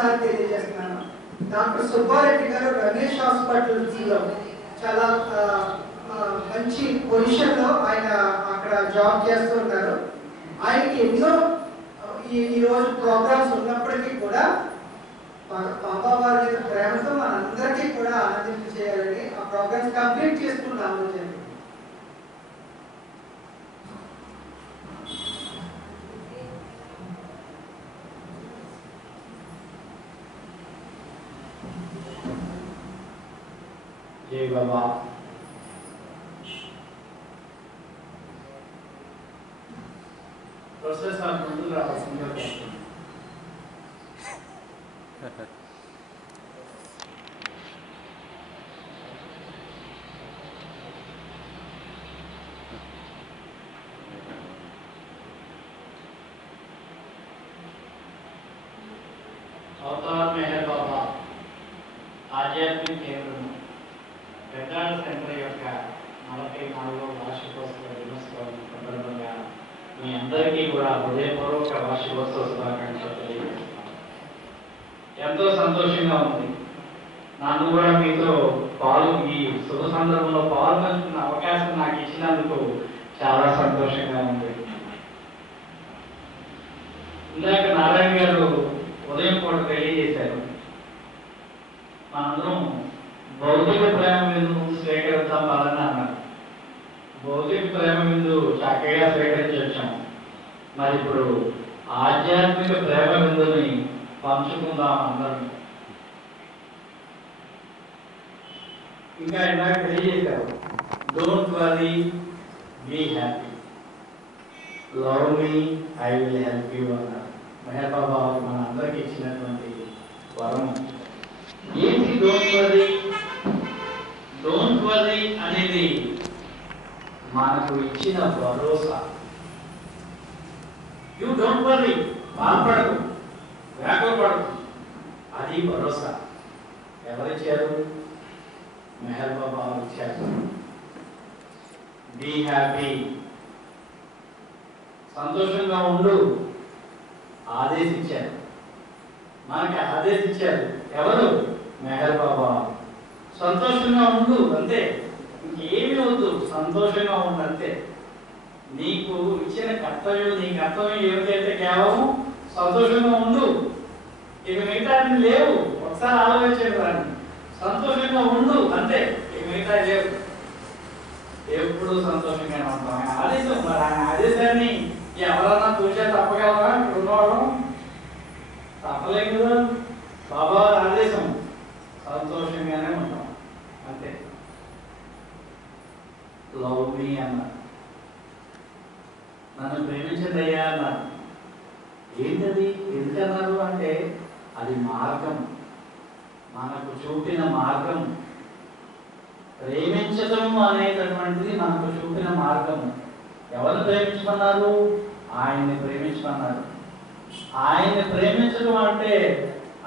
మరొకసారి తెలియజేస్తున్నాను. డాక్టర్ సుబ్బారెడ్డి గారు రమేష్ హాస్పిటల్స్లో చాలా మంచి పొజిషన్లో ఆయన అక్కడ జాబ్ చేస్తున్నారు. ఆయనకి ఎన్నో ఈరోజు ప్రోగ్రామ్స్ ఉన్నప్పటికీ కూడా పంపవారి మీద ప్రేమతో మనందరికీ కూడా ఆనందింప చేయాలని ఆ ప్రోగ్రామ్స్ కంప్లీట్ చేసుకుంటాము. जय बाबा। प्रोसेसर ముందు రావాల్సిందిగా కోరుతున్నాను. अवतार मेहर बाबा आध्यात्मिक केंद्र పెద్దాడ సెంటర్ యొక్క 44వ వార్షికోత్సవ దినోత్సవం సందర్భంగా మీ అందరికీ కూడా హృదయపూర్వక వార్షికోత్సవ శుభాకాంక్షలు తెలియజేస్తున్నాను. ఎంతో సంతోషంగా ఉంది. నన్ను కూడా మీతో ఈ శుభ సందర్భంలో పాల్గొనుకున్న అవకాశం నాకు ఇచ్చినందుకు చాలా సంతోషంగా ఉంది. ఇందాక నారాయణ గారు ఉదయం పూట తెలియజేశారు, మనందరం భౌతిక ప్రేమ బిందు స్వీకరిద్దాం పదని అన్నారు. భౌతిక ప్రేమ బిందు చక్కగా స్వీకరించి వచ్చాం. మరి ఇప్పుడు ఆధ్యాత్మిక ప్రేమ బిందుని పంచుకుందాం అందరం. ఇంకా ఇందాక తెలియజేశారు, don't worry, be happy, love me, I will help you అన్నారు. మెహర్ బాబా మన అందరికి ఇచ్చినటువంటి వరం. ఏంటి డోంట్ వరీ? డోంట్ వరీ అనేది మనకు ఇచ్చిన భరోసా. యూ డోంట్ వరీ, బాధపడకు, వేగపడకు, అది భరోసా. ఎవరిచ్చారు? మెహర్ బాబా ఇచ్చారు. బీ హ్యాపీ, సంతోషంగా ఉండు ఆదేశించారు. మనకి ఆదేశించారు ఎవరు? మెహర్ బాబా. సంతోషంగా ఉండు అంతే, ఇంకేమీ వద్దు, సంతోషంగా ఉండు అంతే. నీకు ఇచ్చిన కర్తవ్యం, నీ కర్తవ్యం ఏమిటైతే కేవలం సంతోషంగా ఉండు, ఇక మిగతా లేవు. ఒకసారి ఆలోచించండి దాన్ని. సంతోషంగా ఉండు అంతే, ఇక మిగతా లేవు. ఎప్పుడు సంతోషంగానే ఉంటాం. ఆయన ఆదేశం, మరి ఆయన ఆదేశాన్ని ఎవరన్నా చూసే తప్పగలరా? ఇక్కడ ఉన్నవాళ్ళం తప్పలేం కదా. బాబా ఆదేశం, సంతోషంగానే ఉంటాం అంతే. లవ్ మీ అన్నారు, నన్ను ప్రేమించండి అయ్యా అన్నారు. ఏంటది? ఎందుకన్నారు అంటే అది మార్గం, మనకు చూపిన మార్గం. ప్రేమించడం అనేటటువంటిది మనకు చూపిన మార్గం. ఎవరిని ప్రేమించమన్నారు? ఆయన్ని ప్రేమించమన్నారు. ఆయన్ని ప్రేమించడం అంటే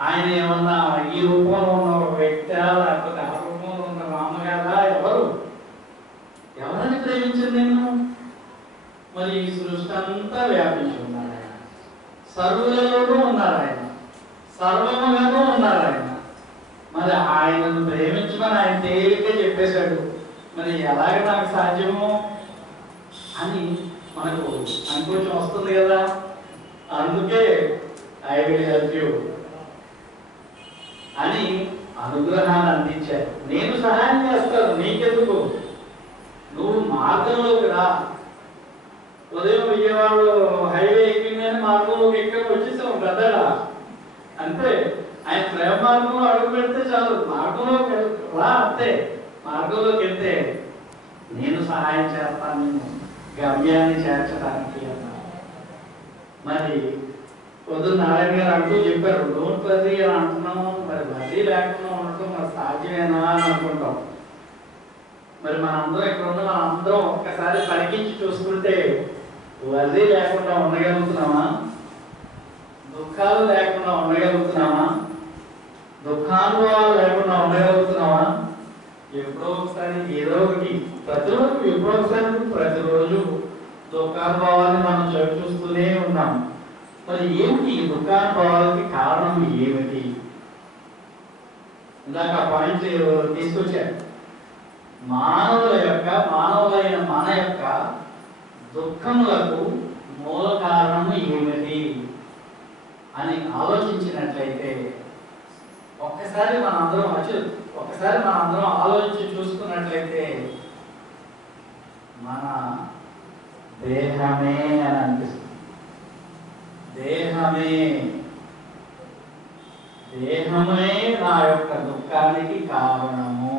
ఆయన ఏమన్నా ఈ రూపంలో ఉన్న ఒక వ్యక్తి, లేకపోతే ఆ రూపంలో ఉన్న రామగారా? ఎవరిని ప్రేమించదు నేను? మరి ఈ సృష్టి అంతా వ్యాపించి ఉన్నారు ఆయన, సర్వులలోనూ ఉన్నారు ఆయన, సర్వముగానూ ఉన్నారు ఆయన. మరి ఆయనను ప్రేమించమని ఆయన తేలిక చెప్పేశాడు. మరి ఎలాగ నాకు సాధ్యము అని మనకు సంకోచం వస్తుంది కదా. అందుకే ఐ విల్ హెల్ప్ యూ అని అనుగ్రహాన్ని అందించారు. నేను సహాయం చేస్తాను, నీకెందుకు, నువ్వు మార్గంలోకి రా. ఉదయం విజయవాడలో హైవే ఎక్కిందని మార్గంలోకి ఎక్కడ వచ్చేసాం గద్దడా అంతే. ఆయన ప్రేమ మార్గంలో అడుగు పెడితే చాలు, మార్గంలోకి రా అంతే. మార్గంలోకి వెళ్తే నేను సహాయం చేస్తాను నేను గమ్యాన్ని చేర్చడానికి అన్నా. మరి పొద్దున్న నారాయణ గారు అంటూ చెప్పారు, డోంట్ వరీ అని అంటున్నాము. మరి వరీ లేకుండా ఉండటం మరి సాధ్యమేనా అని అనుకుంటాం. మరి మనందరం ఇక్కడ ఉన్న మనందరం ఒక్కసారి పరికించి చూసుకుంటే వరీ లేకుండా ఉండగలుగుతున్నామా? దుఃఖాలు లేకుండా ఉండగలుగుతున్నామా? దుఃఖానుభవాలు లేకుండా ఉండగలుగుతున్నామా? ఎప్పుడో ఒకసారి ఏదో ఒకటి, ప్రతిరోజు ఎప్పుడో ఒకసారి, ప్రతిరోజు దుఃఖానుభవాన్ని మనం చూస్తూనే ఉన్నాం. మరి ఏమిటి ఈ దుఃఖానుభవాలకి కారణం ఏమిటి? ఇందాక పాయింట్ తీసుకొచ్చారు. మానవులైన మన యొక్క దుఃఖములకు మూల కారణం ఏమిటి అని ఆలోచించినట్లయితే ఒక్కసారి మనందరం ఆలోచించి చూసుకున్నట్లయితే మన దేహమే అని అనిపిస్తుంది. దేహమే నా యొక్క దుఃఖానికి కారణము.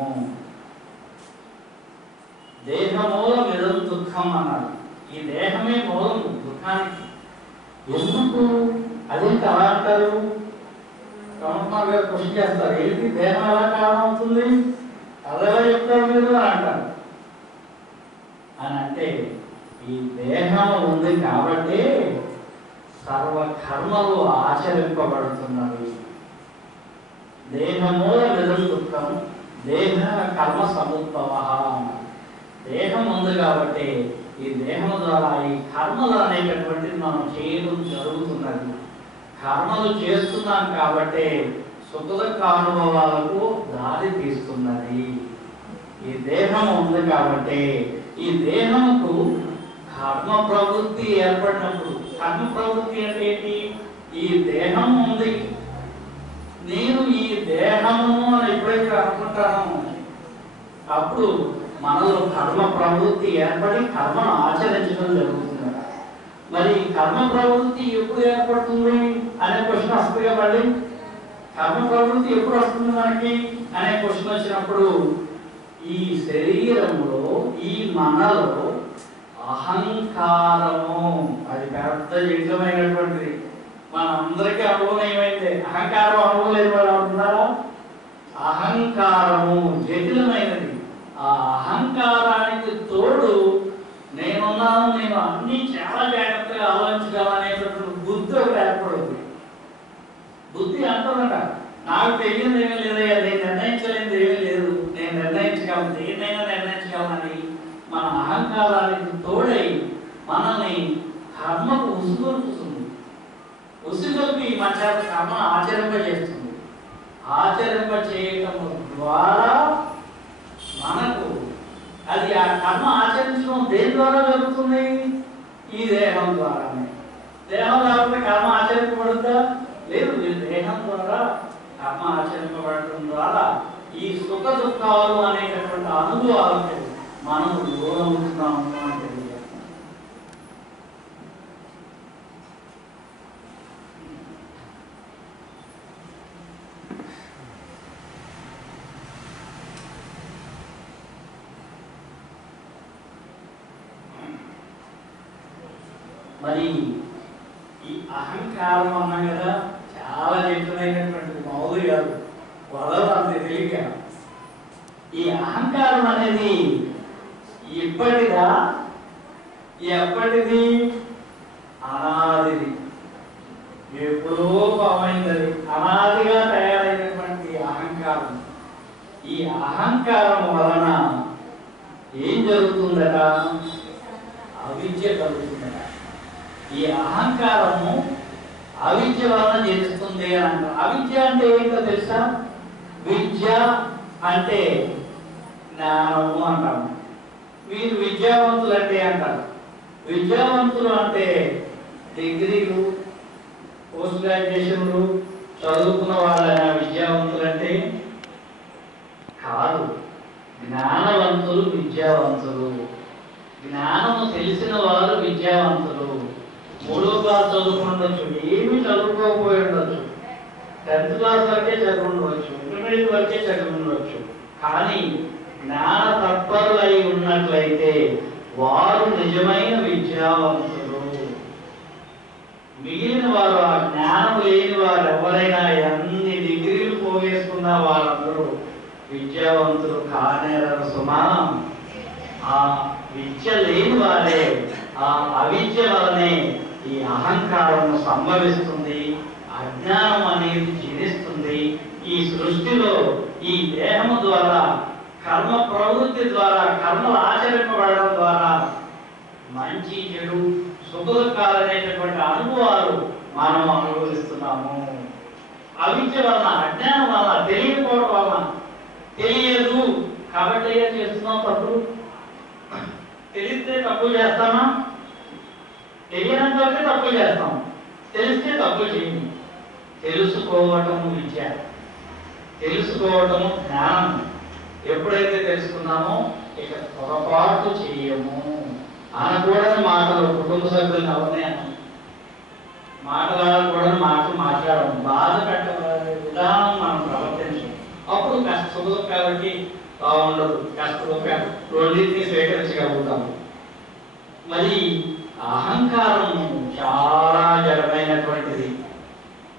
దేహమూలం ఎదురు దుఃఖం అన్నాడు. ఈ దేహమే మూలం దుఃఖానికి. ఎందుకు అదేంటి అలా అంటారు? కమల్కుమార్ గారు క్వశ్చన్ చేస్తారు, ఏంటి దేహం ఎలా కారణం అవుతుంది, అదెలా చెప్తారు మీరు అని అంటారు. అని అంటే ఈ దేహం ఉంది కాబట్టి సర్వ కర్మలు ఆచరింపబడుతున్నవి. దేహమూల నిజం దుఃఖం దేహ కర్మ సముద్భవ. దేహం ఉంది కాబట్టి ఈ దేహం ద్వారా ఈ కర్మలు అనేటటువంటిది మనం చేయడం జరుగుతున్నది. కర్మలు చేస్తున్నాం కాబట్టి సుఖదుఖ అనుభవాలకు దారి తీస్తున్నది. ఈ దేహం ఉంది కాబట్టి ఈ దేహంకు కర్మ ప్రవృత్తి ఏర్పడినప్పుడు, కర్మ ప్రవృత్తి అంటే ఏంటి? ఈ దేహం ఉంది, నేను ఈ దేహము అని ఎప్పుడైతే అనుకుంటానో అప్పుడు మనలో కర్మ ప్రవృత్తి ఏర్పడి కర్మను ఆచరించడం జరుగుతుంది. మరి కర్మ ప్రవృత్తి ఎప్పుడు ఏర్పడుతుంది అనే క్వశ్చన్ వస్తుంది కాబట్టి కర్మ ప్రవృత్తి ఎప్పుడు వస్తుంది మనకి అనే క్వశ్చన్ వచ్చినప్పుడు ఈ శరీరంలో ఈ మనలో అహంకారము, అది పెద్ద జటిలమైనటువంటిది. మనందరికీ అనుభవం ఏమైంది? అహంకారం అనుభవం లేని వాళ్ళు అంటున్నారా? అహంకారము జటిలమైనది. ఆ అహంకారానికి తోడు నేనున్నాను, నేను అన్ని చాలా జాగ్రత్తగా ఆలోచించగలనేటటువంటి బుద్ధి ఒకటి ఏర్పడుతుంది. బుద్ధి అంటుందట, నాకు తెలియదు ఏమీ లేదయ్యా, నేను నిర్ణయించలేనిది ఏమీ లేదు, నేను నిర్ణయించగలను, ఏదైనా నిర్ణయించగలనని మన అహంకారానికి తోడై మనల్ని కర్మకు ఉసుగొలుపుతుంది. ఉసుగొల్పి మన చేత కర్మను ఆచరింపజేస్తుంది. ఆచరింపజేయటం ద్వారా మనకు అది ఆ కర్మ ఆచరించడం దేని ద్వారా జరుగుతుంది? ఈ దేహం ద్వారానే. దేహం లేకపోతే కర్మ ఆచరింపబడుతుందా? లేదు. దేహం ద్వారా కర్మ ఆచరింపబడటం ద్వారా ఈ సుఖ దుఃఖాలు అనేటటువంటి అనుభవాలకు మనం దూరవుతున్నాము అని తెలియజేస్తాం. మరి ఈ అహంకారం అన్నాం కదా, చాలా జటిలమైనటువంటి మామూలు కాదు, వదలు అంత తెలియక. ఈ అహంకారం అనేది ఎప్పటిది? అనాదిది, ఎప్పుడో పామైంది. అనాదిగా తయారైనటువంటి అహంకారం. ఈ అహంకారం వలన ఏం జరుగుతుందట? అవిద్య కలుగుతుందట. ఈ అహంకారము అవిద్య వలన జనిస్తుంది అని అంటారు. అవిద్య అంటే ఏంటో తెలుసా? విద్య అంటే జ్ఞానము అంటాము. వీరు విద్యావంతులు అంటే అంటారు. విద్యావంతులు అంటే డిగ్రీలు, పోస్ట్ గ్రాడ్యుయేషన్లు చదువుకున్న వాళ్ళైనా విద్యావంతులు అంటే కాదు. జ్ఞానవంతులు విద్యావంతులు. జ్ఞానము తెలిసిన వారు విద్యావంతులు. 3వ క్లాస్ చదువుకుండొచ్చు, ఏమీ చదువుకోకపోయి ఉండొచ్చు, 10th క్లాస్ వరకే చదువు ఉండవచ్చు, ఇంటర్మీడియట్ వరకే చదువు ఉండవచ్చు. కానీ జ్ఞాన తత్పరులై ఉన్నట్లయితే వారు నిజమైన విద్యావంతులు. మిగిలిన వారు, ఆ జ్ఞానం లేని వారు ఎవరైనా ఎన్ని డిగ్రీలు పోగేసుకున్న వారందరూ విద్యావంతులు కానేరరు సుమా. ఆ విద్య లేని వారే, ఆ అవిద్య వలనే ఈ అహంకారం సంభవిస్తుంది, అజ్ఞానం అనేది జీవిస్తుంది. ఈ సృష్టిలో ఈ దేహము ద్వారా, కర్మ ప్రవృత్తి ద్వారా, కర్మలు ఆచరింపబడడం ద్వారా మంచి చెడు సుఖ దుఃఖాలు అనేటటువంటి అనుభవాలు మనం అనుభవిస్తున్నాము. అవిద్య వలన, అజ్ఞానం వలన, తెలియకపోవడం వలన. తెలియదు కాబట్టి చేస్తున్నాం తప్పులు. తెలిస్తే తప్పులు చేస్తామా? తెలియనంత వరకే తప్పులు చేస్తాం, తెలిస్తే తప్పులు చేయండి. తెలుసుకోవటము విద్య, తెలుసుకోవటము జ్ఞానం. ఎప్పుడైతే తెలుసుకున్నామో ఇక పొరపాటు చేయము. అనకూడని మాటలు కుటుంబ సభ్యులను అవనే అన్నాం, మాటలాడకూడని మాటలు మాట్లాడము, బాధ పెట్టబడే విధానం మనం ప్రవర్తించం. అప్పుడు కష్ట సుఖదుఖాలకి బాగుండదు, కష్ట సుఖాలు రెండింటినీ స్వీకరించగలుగుతాము. మరి అహంకారం చాలా జడమైనటువంటిది.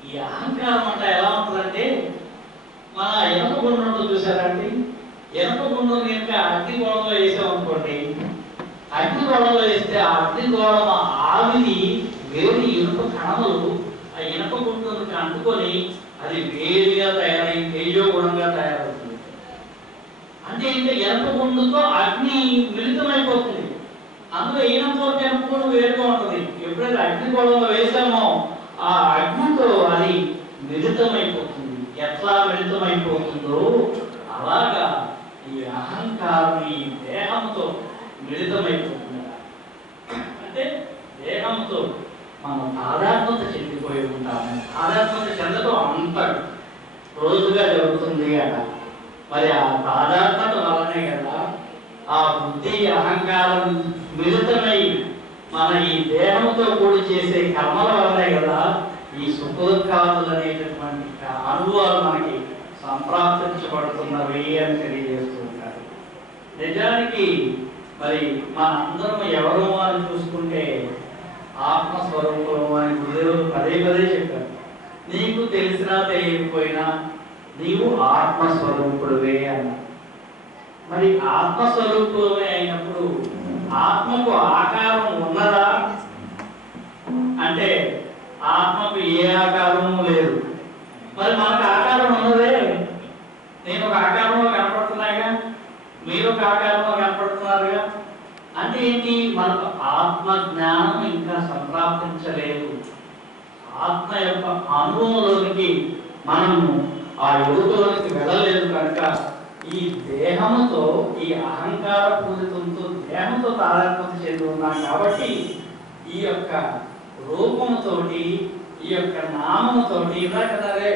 ఈ అహంకారం అంటే ఎలా ఉంటుందంటే, మన ఎనప గుండంలో చూసారండి, ఎనప గుండం కనుక అగ్నిగోళంలో వేసామనుకోండి, అగ్నిగోళంలో వేస్తే ఆ అగ్నిగోళం ఆవిరి వేడి ఇనుప కణములు ఆ ఇనుప గుండానికి అంటుకొని అది వేడిగా తయారై తేజోగుణంగా తయారవుతుంది. అంటే ఇంకా ఇనుప గుండుతో అగ్ని మిళితమైపోతుంది. అందులో ఈనంతో ఎనుపుకొని వేరుగా ఉంటుంది. ఎప్పుడైతే అగ్నిగోళంలో వేసామో ఆ అగ్నితో అది మిళితమైపోతుంది. ఎట్లా మిళితమైపోతుందో అలాగా ఈ అహంకారం ఈ దేహంతో మిళితమైపోతుంది. అంటే దేహంతో మనం తాదాత్మ్యత చెందిపోయి ఉంటాము. తాదాత్మ్యత చెందడం అంత రోజుగా జరుగుతుంది కదా. మరి ఆ తాదాత్మ్యత వల్లనే కదా ఆ బుద్ధి అహంకారం మిళితమై మన ఈ దేహంతో కూడి చేసే కర్మల వల్లనే కదా ఈ సుఖదుఖాదులు అనేటటువంటి అనుభవాలు మనకి సంప్రాప్తించబడుతున్నవి అని తెలియజేస్తూ ఉంటారు. నిజానికి మరి మనందరం ఎవరు అని చూసుకుంటే ఆత్మస్వరూపం అని గురుదేవులు పదే పదే చెప్పారు. నీకు తెలిసినా తెలియకపోయినా నీవు ఆత్మస్వరూపుడువే అన్నారు. మరి ఆత్మస్వరూపమే అయినప్పుడు ఆత్మకు ఆకారం ఉన్నదా అంటే ఆత్మకు ఏ ఆకారము లేదు. మరి మనకు ఆకారం ఉన్నదే. నేను ఒక ఆకారంలో కనపడుతున్నాయిగా, మీరు ఒక ఆకారంలో కనపడుతున్నారుగా. అంటే ఏంటి? మనకు ఆత్మ జ్ఞానం ఇంకా సంప్రాప్తించలేదు. ఆత్మ యొక్క అనుభవంలోనికి మనము ఆ యువకులోనికి వెళ్ళలేదు కనుక ఈ దేహముతో ఈ అహంకార పూరితంతో దేహంతో తాదాత్మ్యత చెంది ఉన్నాం. కాబట్టి ఈ యొక్క రూపముతోటి ఈ యొక్క నామముతోటి ఇలా కదారే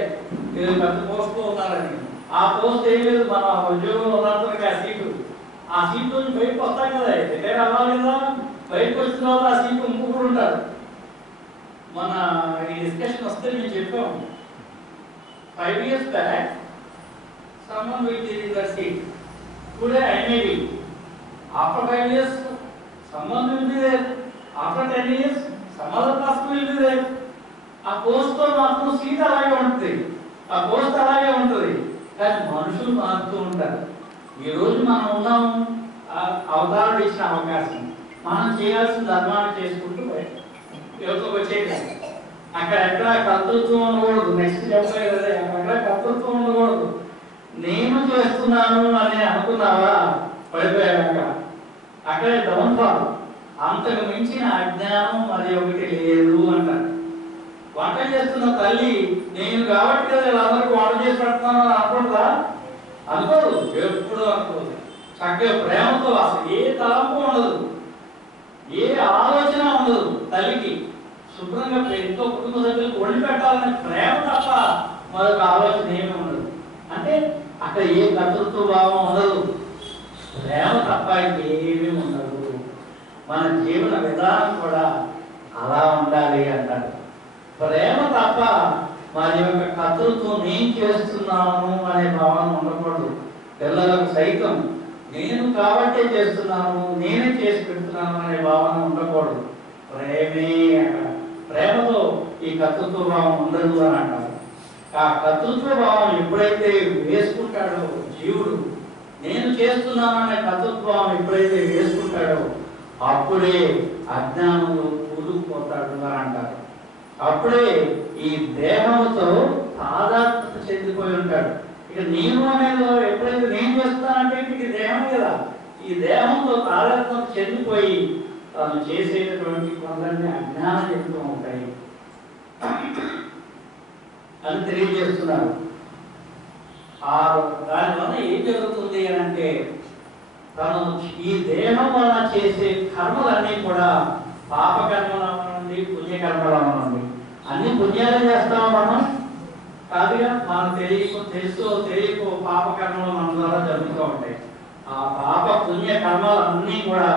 మీరు పెద్ద పోస్తూ ఉన్నారని ఆ పోస్ట్ ఏం లేదు. మన ఉద్యోగంలో ఉన్నంతగా ఆ సీట్ నుంచి బయటకు వస్తాం కదా, రిటైర్ అవ్వాలి కదా. బయటకు వచ్చిన తర్వాత ఆ సీట్ ఇంకొకరు ఉంటారు. మన ఈ డిస్కషన్ వస్తే మేము చెప్పాము 5 years back someone will be in that seat. Today I may be. After 5 years someone will be there. After 10 years some other person will be there. ఆ పోస్ట్తో మాత్రం సీట్ అలాగే ఉంటుంది, ఆ పోస్ట్ అలాగే ఉంటుంది. కానీ మనుషులు మారుతూ ఉంటారు. ఈ రోజు మనం ఉన్నాము, అవతారం ఇచ్చిన అవకాశం, మనం చేయాల్సిన ధర్మాన్ని చేసుకుంటూ యువతకు వచ్చేది. అక్కడ ఎక్కడ కర్తృత్వం ఉండకూడదు. నెక్స్ట్ చెప్పలేదు అదే, అక్కడ కర్తృత్వం ఉండకూడదు. నేను చేస్తున్నాను అని అనుకున్నావా పడిపోయాక అక్కడే డౌన్ఫాల్. అంతకు మించిన అజ్ఞానం మరి ఒకటి లేదు అంటారు. వంట చేస్తున్న తల్లి నేను కాబట్టి కదా వీళ్ళందరికీ వంట చేసి పెడుతున్నాను అని అనుకుంటా? అనుకోదు, ఎప్పుడు అనుకోదు. చక్కగా ప్రేమతో అసలు ఏ తలంపు ఉండదు, ఏ ఆలోచన ఉండదు. తల్లికి శుభ్రంగా ఎంతో కుటుంబ సభ్యులకు వండి పెట్టాలనే ప్రేమ తప్ప మరొక ఆలోచన ఏమీ ఉండదు. అంటే అక్కడ ఏ కర్తృత్వ భావం ఉండదు, ప్రేమ తప్ప ఇంకేమీ ఉండదు. మన జీవన విధానం కూడా అలా ఉండాలి అంటారు. ప్రేమ తప్ప మరి యొక్క కర్తృత్వం నేను చేస్తున్నాను అనే భావన ఉండకూడదు. పిల్లలకు సైతం నేను కాబట్టే చేస్తున్నాను, నేనే చేసి పెడుతున్నాను అనే భావన ఉండకూడదు. ప్రేమే అక్కడ. ప్రేమతో ఈ కర్తృత్వ భావం ఉండదు అని అంటారు. ఆ కర్తృత్వ భావం ఎప్పుడైతే వేసుకుంటాడో జీవుడు, నేను చేస్తున్నాను అనే కర్తృత్వ భావం ఎప్పుడైతే వేసుకుంటాడో అప్పుడే అజ్ఞానంలో కూరుకుపోతాడు అని అంటారు. అప్పుడే ఈ దేహంతో తాదాత్మ్యత చెందిపోయి ఉంటాడు. ఇక నేను అనేది ఎప్పుడైతే నేను చేస్తానంటే ఇది దేహం కదా, ఈ దేహంతో తాదాత్మ్యత చెందిపోయి తాను చేసేటటువంటి పనులన్నీ అజ్ఞానం చెందుతూ ఉంటాయి. అని తెలియజేస్తున్నారు. దానివల్ల ఏం జరుగుతుంది అని అంటే తను ఈ దేహం వలన చేసే కర్మలన్నీ కూడా పాపకర్మలు అవ్వనండి, పుణ్యకర్మలు అవ్వనండి. అన్ని పుణ్యాలు చేస్తాము మనం కాదుగా. మనం తెలుసో తెలియకో పాపకర్మలు మన ద్వారా జరుగుతూ ఉంటాయి. ఆ పాప పుణ్య కర్మలన్నీ కూడా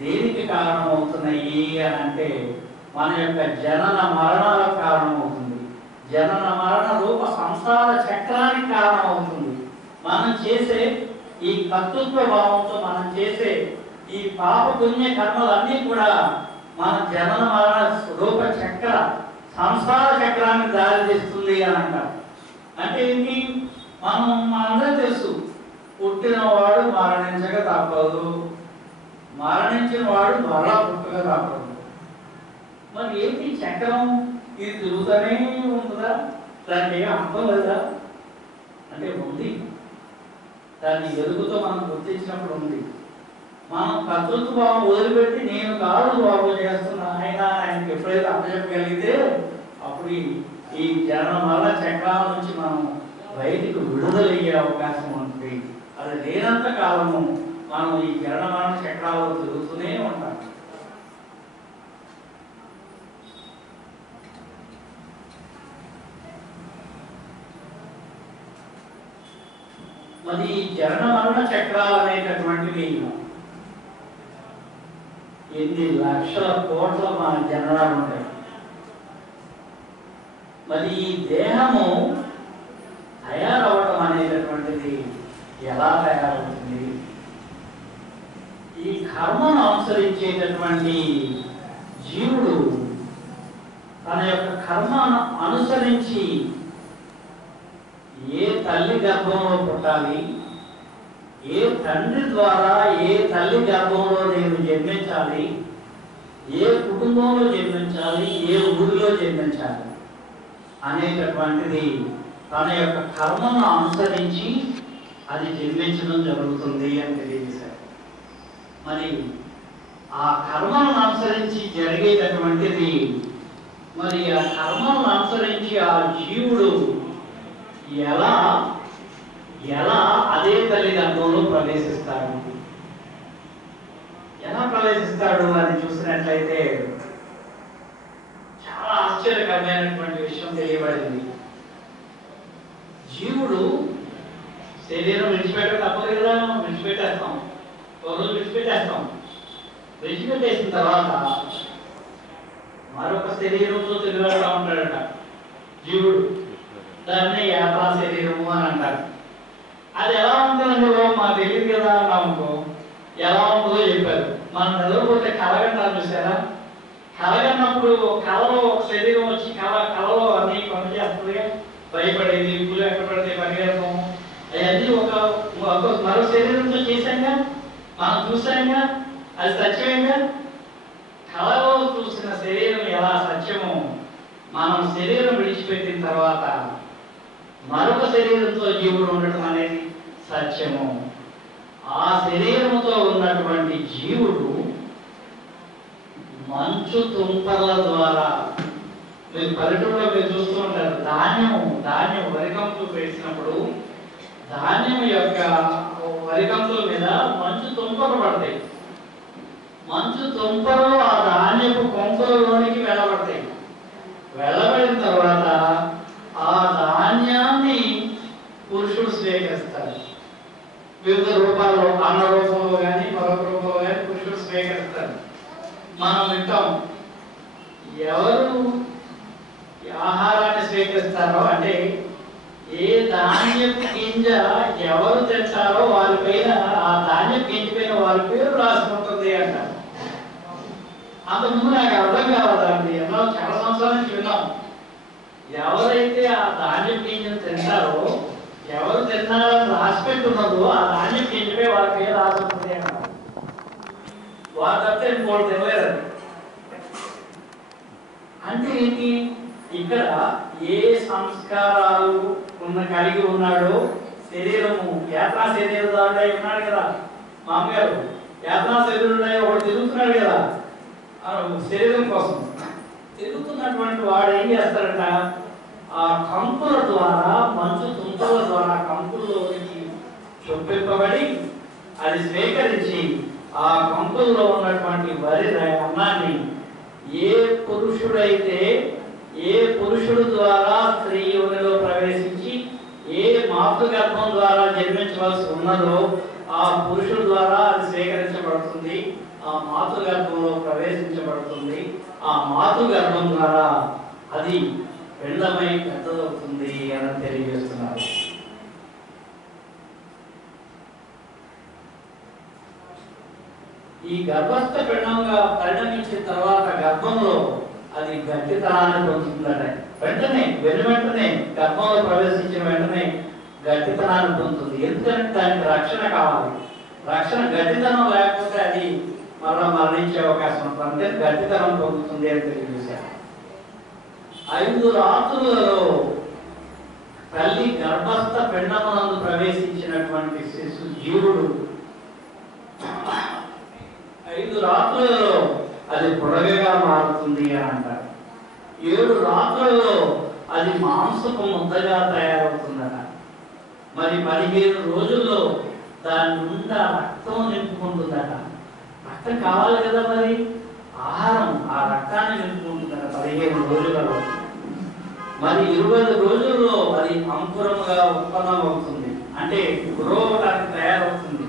దేనికి కారణమవుతున్నాయి అని అంటే మన యొక్క జనన మరణాలకు కారణమవుతుంది. జనన మరణ రూప సంసార చక్రానికి కారణమవుతుంది. మనం చేసే ఈ కర్తృత్వ భావంతో మనం చేసే ఈ పాప పుణ్య కర్మలన్నీ కూడా మన జనన మరణ రూప చక్ర సంసార చక్రాన్ని దారితీస్తుంది అని అంటారు. అంటే ఏంటి? మనందరం తెలుసు, పుట్టినవాడు మరణించక తప్పదు, మరణించిన వాడు మరలా పుట్టక తప్పదు. మరి ఏంటి చక్రం? ఇది తిరుగుతూనే ఉంటుందా? దానికి ఏం అర్థం లేదా అంటే ఉంది. దాన్ని ఎదుగుతో మనం గుర్తించినప్పుడు ఉంది. మనం కర్తృత్వ భావం వదిలిపెట్టి నేను కాదు బాబు చేస్తున్నా ఆయనకి ఎప్పుడైతే అప్పచెప్పగలిగితే అప్పుడు ఈ జనన మరణ చక్రాల నుంచి మనం బయటికి విడుదలయ్యే అవకాశం ఉంటుంది. అది లేనంత కాలము మనం ఈ జనన మరణ చక్రాలు తిరుగుతూనే ఉంటాం. మరి జనన మరణ చక్రాలు అనేటటువంటివి ఎన్ని లక్షల కోట్ల మన జననాలు ఉంటాయి. మరి ఈ దేహము తయారవడం అనేటటువంటిది ఎలా తయారవుతుంది? ఈ కర్మను అనుసరించేటటువంటి జీవుడు తన యొక్క కర్మను అనుసరించి ఏ తల్లి గర్భంలో పుట్టాలి, ఏ తండ్రి ద్వారా ఏ తల్లి గర్భంలో నేను జన్మించాలి, ఏ కుటుంబంలో జన్మించాలి, ఏ ఊరిలో జన్మించాలి అనేటటువంటిది తన యొక్క కర్మను అనుసరించి అది జన్మించడం జరుగుతుంది అని తెలియజేశారు. మరి ఆ కర్మను అనుసరించి జరిగేటటువంటిది మరి ఆ కర్మను అనుసరించి ఆ జీవుడు ఎలా ఎలా అదే తల్లి గర్భంలో ప్రవేశిస్తాడు, ఎలా ప్రవేశిస్తాడు అని చూసినట్లయితే చాలా ఆశ్చర్యకరమైనటువంటి విషయం తెలియబడింది. జీవుడు శరీరం విడిచిపెట్ట తప్పదు కదా, విడిచిపెట్టేస్తాం, ఒక రోజు విడిచిపెట్టేస్తాం. విడిచిపెట్టేసిన తర్వాత మరొక శరీరంతో తిరుగుతూ ఉంటాడట జీవుడు. దాన్ని యాత్రా శరీరము అని అంటారు. అది ఎలా ఉంటుందండి మాకు తెలియదు కదా అన్నామనుకో, ఎలా ఉంటుందో చెప్పారు. మనం నిద్రపోతే కలగంటారు చూసారా, కలగన్నప్పుడు కళలో ఒక శరీరం వచ్చి కళలో అన్ని పనులు చేస్తుంది, భయపడేది, ఇప్పులు ఎక్కడ పడితే పరిగెడతాం, అవన్నీ ఒక మరో శరీరంతో చేశాంగా, మనం చూసాంగా, అది సత్యమేగా. కళలో చూసిన శరీరం ఎలా సత్యమో మనం శరీరం విడిచిపెట్టిన తర్వాత మరొక శరీరంతో జీవుడు ఉండటం అనేది సత్యము. ఆ శరీరముతో ఉన్నటువంటి జీవుడు మంచు తుంపర్ల ద్వారా, మీరు పల్లెటూరులో మీరు చూస్తూ ఉంటారు, ధాన్యం వరికంతులు వేసినప్పుడు ధాన్యం యొక్క వరికంతుల మీద మంచు తుంపలు పడతాయి. మంచు తుంపలు ఆ ధాన్యపు కొంపలలోనికి వెళ్ళబడతాయి. వెళ్ళబడిన తర్వాత ఆ ధాన్యాన్ని పురుషుడు స్వీకరిస్తాడు. వివిధ రూపాల్లో, అన్న రూపంలో కానీ మరొక రూపంలో కానీ పురుషుడు స్వీకరిస్తాడు. మనం వింటాం, ఎవరు ఆహారాన్ని స్వీకరిస్తారో అంటే ఏ ధాన్యపు గింజ ఎవరు తెచ్చారో వారి పైన, ఆ ధాన్యపు గింజ పైన వారి పేరు రాసుకుంటుంది అంటారు. అంతకుముందు నాకు అర్థం కావద్దండి, ఎన్నో చాలా సంవత్సరాల నుంచి విన్నాం. ఎవరైతే ఆ ధాన్యం గింజను తింటారో, ఎవరు తిన్నారని రాసిపెట్టి ఉన్నదో ఆ ధాన్యం గింజపై వారి పేరు రాసుకుంటుంది అంటారు. వారు తప్పితే ఇంకోటి తినలేరు. అంటే ఏంటి? ఇక్కడ ఏ సంస్కారాలు కలిగి ఉన్నాడో శరీరము, యాత్రా శరీరదారుడై ఉన్నాడు కదా మామగారు, యాత్రా శరీరుడై ఒకటి తిరుగుతున్నాడు కదా శరీరం కోసం. తిరుగుతున్నటువంటి వాడు ఏం చేస్తాడంట, ఆ కంకుల ద్వారా, మంచు తుంపల ద్వారా కంకుల్లోనికి చొప్పింపబడి అది స్వీకరించి ఆ కంకుల్లో ఉన్నటువంటి వరి అన్నాన్ని ఏ పురుషుడు ద్వారా స్త్రీ యోనిలో ప్రవేశించి ఏ మాతృగర్భం ద్వారా జన్మించవలసి ఉన్నదో ఆ పురుషుడు ద్వారా అది స్వీకరించబడుతుంది, ఆ మాతృగర్భంలో ప్రవేశించబడుతుంది. ఆ మాతృగర్భం ద్వారా అది పిండమై పెద్దదవుతుంది అని తెలియజేస్తున్నారు. ఈ గర్భస్థ పిండంగా పరిణమించిన తర్వాత గర్భంలో అది గట్టితనాన్ని పొందుతుందట. వెంటనే గర్భంలో ప్రవేశించిన వెంటనే గట్టితనాన్ని పొందుతుంది. ఎందుకంటే దానికి రక్షణ కావాలి. రక్షణ గట్టితనం లేకపోతే అది మరలా మరణించే అవకాశం ఉంటుంది. అంటే గట్టితనం పొందుతుంది అని తెలియజేశారు. 5 రాత్రులలో తల్లి గర్భస్థ పిండమునందు ప్రవేశించినటువంటి శిశు జీవుడు 5 రాత్రులలో అది పొడగగా మారుతుంది అని అంటారు. 7 రాత్రులలో అది మాంసపు ముద్దగా తయారవుతుందట. మరి 15 రోజుల్లో దాని నుండి రక్తం నింపుకుంటుందట. రక్తం కావాలి కదా, మరి ఆహారం ఆ రక్తాన్ని నింపుకుంటుందట 15 రోజులలో. మరి 20 రోజుల్లో అది అంకురముగా ఉత్పన్నమవుతుంది, అంటే గురవడానికి తయారవుతుంది.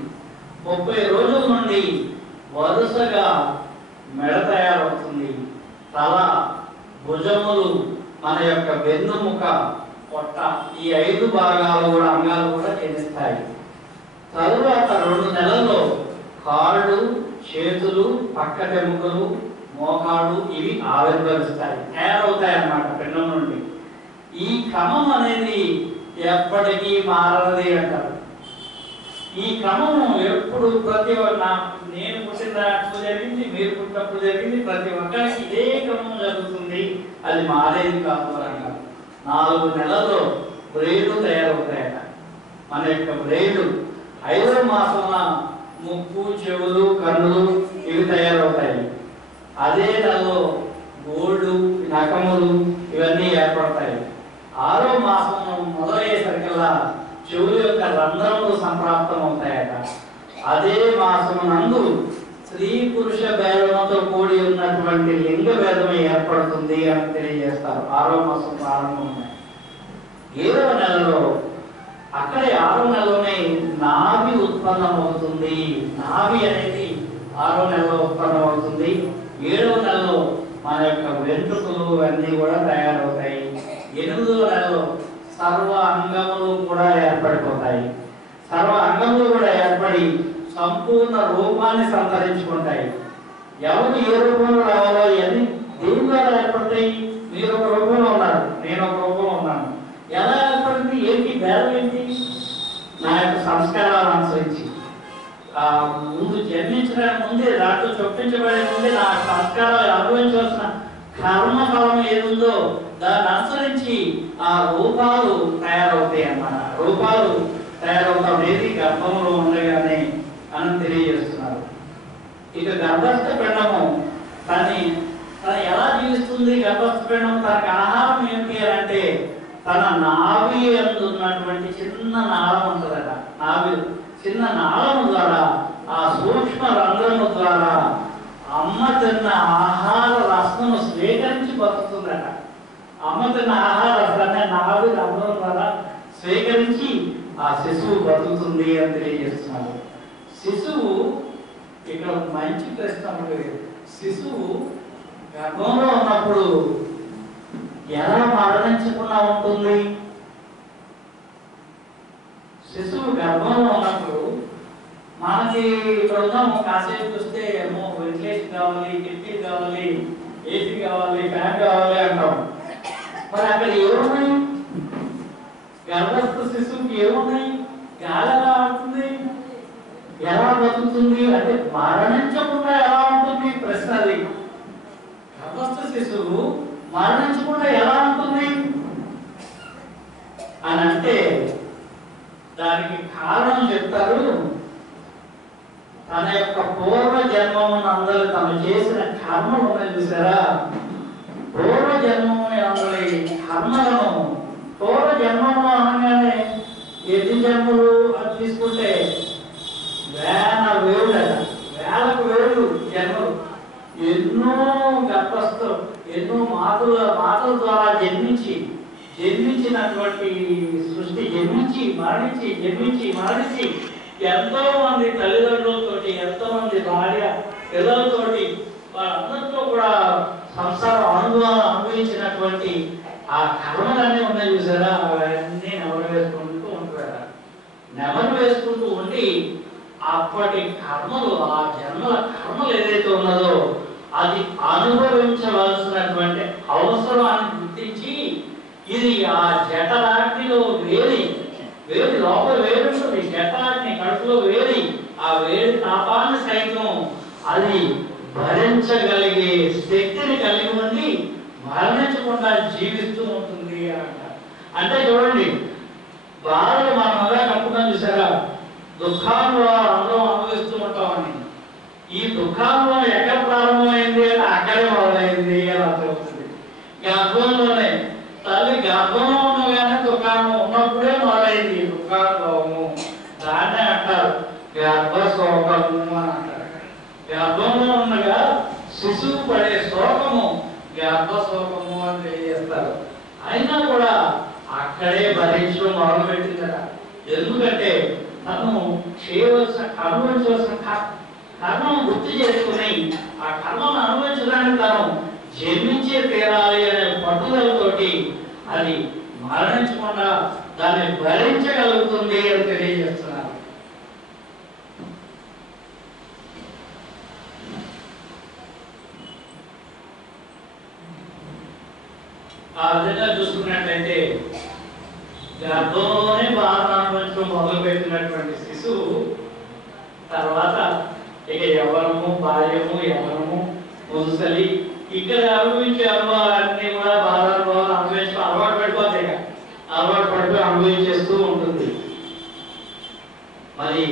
30 రోజుల నుండి వరుసగా మెడ తయారవుతుంది. తల, భుజములు, మన యొక్క వెన్నుముక, పొట్ట, ఈ 5 భాగాలు కూడా అంగాలు కూడా జనిస్తాయి. తరువాత 2 నెలల్లో కాళ్ళు, చేతులు, పక్కటెముకలు, మోకాళ్ళు ఇవి ఆవిర్భవిస్తాయి, తయారవుతాయి అన్నమాట పిండం నుండి. ఈ క్రమం అనేది ఎప్పటికీ మారది అంటారు. ఈ క్రమము ఎప్పుడు ప్రతి నేను పుట్టినప్పుడు జరిగింది, మీరు పుట్టినప్పుడు జరిగింది, ప్రతి ఒక్కరికి ఇదే క్రమం జరుగుతుంది, అది మారేది కాదు అంటారు. 4 నెలల్లో బ్రెయిన్ తయారవుతాయట. మన యొక్క బ్రెయిన్ 5వ మాసంలో ముక్కు, చెవులు, కన్నులు ఇవి తయారవుతాయి. అదే నెలలో గోళ్ళు, నఖములు ఇవన్నీ ఏర్పడతాయి. 6వ మాసం మొదలయ్యేసరికల్లా చెవుల యొక్క రంధ్రములు సంప్రాప్తం అవుతాయట. అదే మాసం నందు స్త్రీ పురుష భేదముతో కూడి ఉన్నటువంటి లింగ భేదం ఏర్పడుతుంది అని తెలియజేస్తారు. 6వ మాసం ప్రారంభం. 7వ నెలలో అక్కడే 6వ నెలలోనే నాభి ఉత్పన్నమవుతుంది. నాభి అనేది 6వ నెలలో ఉత్పన్నమవుతుంది. 7వ నెలలో మన యొక్క వెంట్రుకలు అన్నీ కూడా తయారవుతాయి. 8వ నెలలో సర్వ అంగములు కూడా ఏర్పడిపోతాయి. సర్వ అంగములు కూడా ఏర్పడి సంపూర్ణ రూపాన్ని సంతరించుకుంటాయి. ఎవరు ఏ రూపంలో రావాలో ఇవన్నీ దేని ద్వారా ఏర్పడతాయి? మీరు ఒక రూపంలో ఉన్నారు, నేను ఒక రూపంలో ఉన్నాను. ఎలా ఏర్పడింది? ఏంటి భేదం ఏంటి? నా యొక్క సంస్కారాలు అనుసరించి ముందు జన్మించడానికి ముందే, దాంట్లో చొప్పించబడే ముందే నా సంస్కారాలు అనుభవించవలసిన కర్మఫలం ఏదుందో దాన్ని అనుసరించి ఆ రూపాలు తయారవుతాయి అన్నమాట. రూపాలు తయారవుతాం ఏది గర్భంలో ఉండగానే అని తెలియజేస్తున్నారు. ఇక గర్భస్థ పిండము తను ఎలా జీవిస్తుంది? గర్భస్థ పిండం తనకు ఆహారం ఏమిటి అంటే తన నాభి అందున్నటువంటి చిన్న నాళం ఉంటుందట. నాభి చిన్న నాళము ద్వారా, ఆ సూక్ష్మ రంధ్రము ద్వారా అమ్మ తిన్న ఆహార రసమును స్వీకరించి బతుకుతుందట. అమ్మ తిన్న ఆహార రసాన్ని నాభి రంధ్రం ద్వారా స్వీకరించి ఆ శిశువు బతుకుతుంది అని తెలియజేస్తున్నారు. శిశువు ఇక్కడ మంచి ప్రశ్న, శిశువు గర్భంలో ఉన్నప్పుడు ఎలా మరణించకుండా ఉంటుంది? శిశువు గర్భంలో ఉన్నప్పుడు మనకి ఇక్కడ ఉన్నాము, కాసేపు చూస్తే ఏమో వెంటిలేషన్ కావాలి, కిటికీ కావాలి, ఏసీ కావాలి, ఫ్యాన్ కావాలి అంటాం. మరి అక్కడ ఏమున్నాయి? గర్భస్థ శిశువుకి ఏమున్నాయి? గాలి ఎలా ఆడుతుంది, ఎలా బతుకుతుంది అంటే మరణించకుండా ఎలా ఉంటుంది? ప్రశ్న అది. గర్భస్థ శిశువు మరణించకుండా ఎలా ఉంటుంది అని అంటే దానికి కారణం చెప్తారు. తన యొక్క పూర్వ జన్మమును అందరూ తను చేసిన కర్మలు ఉన్నాయి చూసారా, పూర్వ జన్మముని అందరి కర్మలను పూర్వ జన్మము అనగానే ఎన్ని జన్మలు అని తీసుకుంటే వేలకు వేలు జన్మలు, ఎన్నో గర్భస్థులు, ఎన్నో మాటల ద్వారా జన్మించినటువంటి సృష్టి, జన్మించి మరణించి ఎంతో మంది తల్లిదండ్రులతోటి, ఎంతో మంది భార్య పిల్లలతోటి, వాళ్ళందరితో కూడా సంసారం అనుభవించినటువంటి ఆ కర్మలన్నీ ఉన్నాయి చూసారా, అవన్నీ నెమరు వేసుకుంటూ ఉండి అప్పటి కర్మలు, ఆ జన్మల కర్మలు ఏదైతే ఉన్నదో అది అనుభవించవలసినటువంటి అవసరాన్ని గుర్తించి, ఇది ఆ జఠరాగ్నిలో వేడి లోపల వేడి ఉంటుంది, జఠరాగ్ని కడుపులో వేడి, ఆ వేడి తాపాన్ని సైతం అది భరించగలిగే శక్తిని కలిగి ఉండి మరణించకుండా జీవిస్తూ ఉంటుంది అంట. అంటే చూడండి, బాధలు మనం అలా కనుక్కున్నాం చూసారా, దుఃఖాలు అందరం అనుభవిస్తూ ఉంటామని. ఈ దుఃఖాలు ఎక్కడ ప్రారంభమైంది అంటే అక్కడే మొదలైంది అని అర్థమవుతుంది. గర్భంలోనే, తల్లి గర్భంలో ఉండగానే దుఃఖాలు ఉన్నప్పుడే మొదలైంది దుఃఖానుభవము. దాన్నే అంటారు గర్భశోకము అని అంటారు. గర్భంలో ఉండగా శిశువు పడే శోకము గర్భశోకము అని తెలియజేస్తారు. అయినా కూడా అక్కడే భరించడం మొదలుపెట్టింది కదా. ఎందుకంటే తను అనుభవించవలసిన కర్మను గుర్తు చేసుకుని ఆ కర్మను అనుభవించడానికి తను జన్మించే తీరాలి అనే పట్టుదలతోటి అది మరణించకుండా దాన్ని భరించగలుగుతుంది అని తెలియజేస్తున్నారు. ఆ విధంగా చూసుకున్నట్లయితే గర్భంలోనే బాధ అనుభవించడం మొదలుపెట్టినటువంటి శిశువు తర్వాత ఇక యవ్వనము, బాల్యము, యవ్వనము, ముసలి, ఇక్కడ అనుభవించే అనుభవాలన్నీ కూడా బాధ అనుభవాలు అనుభవించడం అలవాటు పడిపోతాయి. అలవాటు పడిపోయి అనుభవించేస్తూ ఉంటుంది. మరి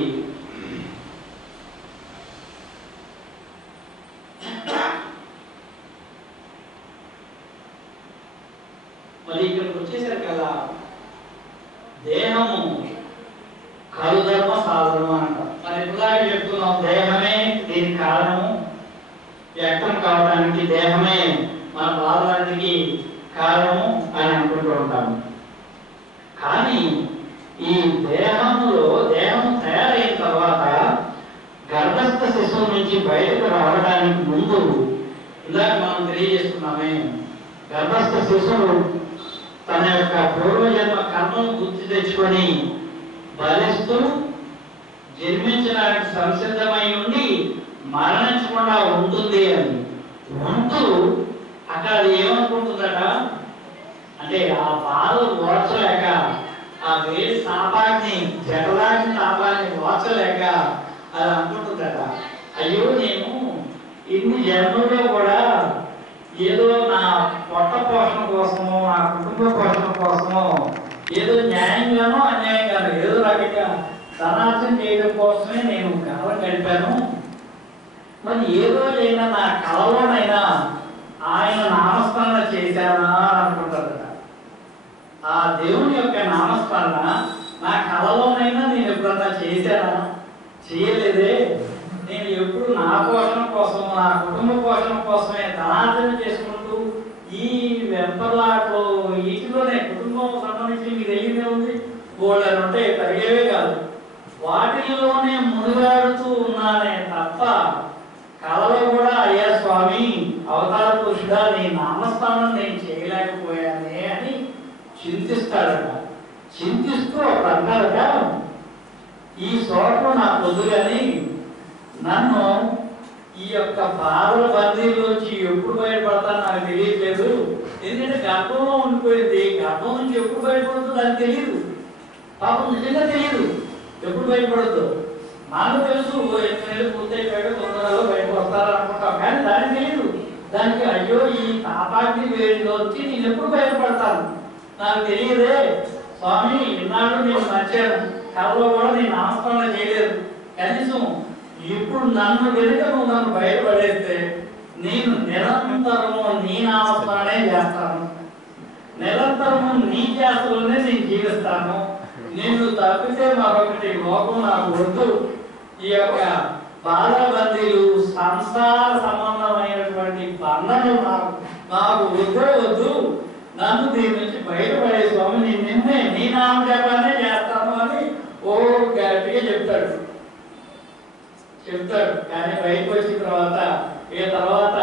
ఇక్కడికి వచ్చేసరికల్లా దేహము కలుధర్మ సాధనం అంటాం. మరి ఇప్పుడాగా చెప్తున్నాం, దేహమే దీనికి కారణము, వ్యక్తం కావడానికి దేహమే మన బాధలన్నిటికీ కారణము అని అనుకుంటూ ఉంటాము. కానీ ఈ దేహం తయారైన తర్వాత గర్భస్థ శిశువు నుంచి బయటకు రావడానికి ముందు ఇందాక మనం తెలియజేస్తున్నామే, గర్భస్థ శిశువు తన యొక్క పూర్వజన్మ కర్మను గుర్తు తెచ్చుకొని బలిస్తూ జన్మించడానికి సంసిద్ధమై ఉండి మరణించకుండా ఉంటుంది అని ఉంటూ అక్కడ అది ఏమనుకుంటుందట అంటే ఆ బాధ ఓర్చలేక, ఆ వేడి తాపాన్ని, జఠరాగ్ని తాపాన్ని ఓర్చలేక అది అనుకుంటుందట, అయ్యో నేను ఇన్ని జన్మలో కూడా ఏదో నా పొట్ట పోషణ కోసమో, నా కుటుంబ పోషణ కోసమో, ఏదో న్యాయంగానో అన్యాయంగానో ఏదో రకంగా ధనార్జన చేయడం కోసమే నేను కాలం గడిపాను. మరి ఏదో అయినా నా కళలోనైనా ఆయన నామస్మరణ చేశానా అనుకుంటారట. ఆ దేవుని యొక్క నామస్మరణ నా కళలోనైనా నేను ఎప్పుడన్నా చేశానా? చేయలేదే. నేను ఎప్పుడు నా పోషణ కోసం, నా కుటుంబ పోషణ కోసమే ధనార్జన చేసుకుంటూ ఈ వెంపర్లాట్లో వీటిలోనే కుటుంబం సంబంధించి మీకు తెలియదే ఉంది, గోళ్ళని ఉంటే తరిగేవే కాదు, వాటిల్లోనే మునిగాడుతూ ఉన్నానే తప్ప కళలో కూడా అయ్యా స్వామి అవతార పురుషుడా నీ నామస్థానం నేను చేయలేకపోయానే అని చింతిస్తాడట. చింతిస్తూ ఒక అంటారట, ఈ శోకం నాకు వద్దు కానీ నన్ను ఈ యొక్క బాధల బందీలోంచి ఎప్పుడు బయటపడతాను నాకు తెలియట్లేదు. ఎందుకంటే గర్భంలో ఉండిపోయింది, గర్భం నుంచి ఎప్పుడు బయటపడుతుందో దానికి తెలియదు. పాపం నిజంగా తెలియదు ఎప్పుడు బయటపడద్దు. నాకు తెలుసు 8 నెలలు పూర్తయిపోయాక తొందరలో బయటకు వస్తారనుకుంటాం, కానీ దానికి తెలియదు. దానికి అయ్యో ఈ తాపాగ్ని వేడిలోంచి నేను ఎప్పుడు బయటపడతాను నాకు తెలియదే స్వామి, ఇన్నాళ్ళు నేను మర్చాను, కళలో కూడా నేను నామస్మరణ చేయలేదు, కనీసం ఇప్పుడు నన్ను నన్ను బయటపడేస్తే నేను నిరంతరము నీ నామస్మరణే చేస్తాను. నిరంతరము నీ ధ్యాసలోనే నేను జీవిస్తాను. నిన్ను తప్పితే మరొకటి లోకం నాకు వద్దు. ఈ యొక్క బాధబందీలు సంసార సంబంధమైనటువంటి బంధనలు నాకు వద్దు. నన్ను దీని నుంచి బయటపడే స్వామి, నిన్నే నీ నామజపానే చేస్తాను అని ఓ గట్టిగా చెప్తాడు. కానీ బయటకు వచ్చిన తర్వాత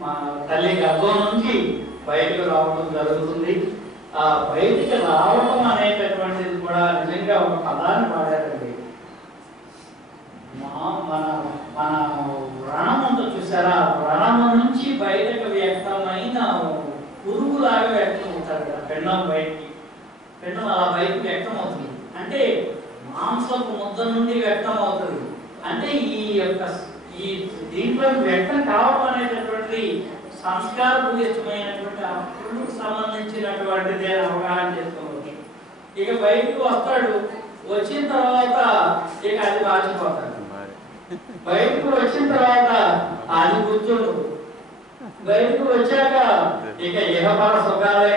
మా తల్లి గర్భం నుంచి బయటకు రావడం జరుగుతుంది. ఆ బయటికి రావడం అనేటటువంటిది కూడా నిజంగా ఒక పదాన్ని వాడారండి. మన వ్రణం ఉందో చూసారా, వ్రణము నుంచి బయటకు వ్యక్తమైన పురుగులాగా వ్యక్తం అవుతారు కదా. పెండం అలా బయటకు వ్యక్తం అవుతుంది అంటే మాంసపు ముద్ద నుండి వ్యక్తం అవుతుంది. అంటే ఈ దీంట్లో వ్యక్తం కావడం అనేటటువంటి సంస్కారపూరితమైనటువంటి ఆ పురుగుకు సంబంధించినటువంటిది అవగాహన చేసుకోవచ్చు. ఇక బయటకు వస్తాడు, వచ్చిన తర్వాత ఇక అది మార్చిపోతాడు. బయటకు వచ్చిన తర్వాత అది కూర్చోడు. బయటకు వచ్చాక ఇక ఇహపర సుఖాలే.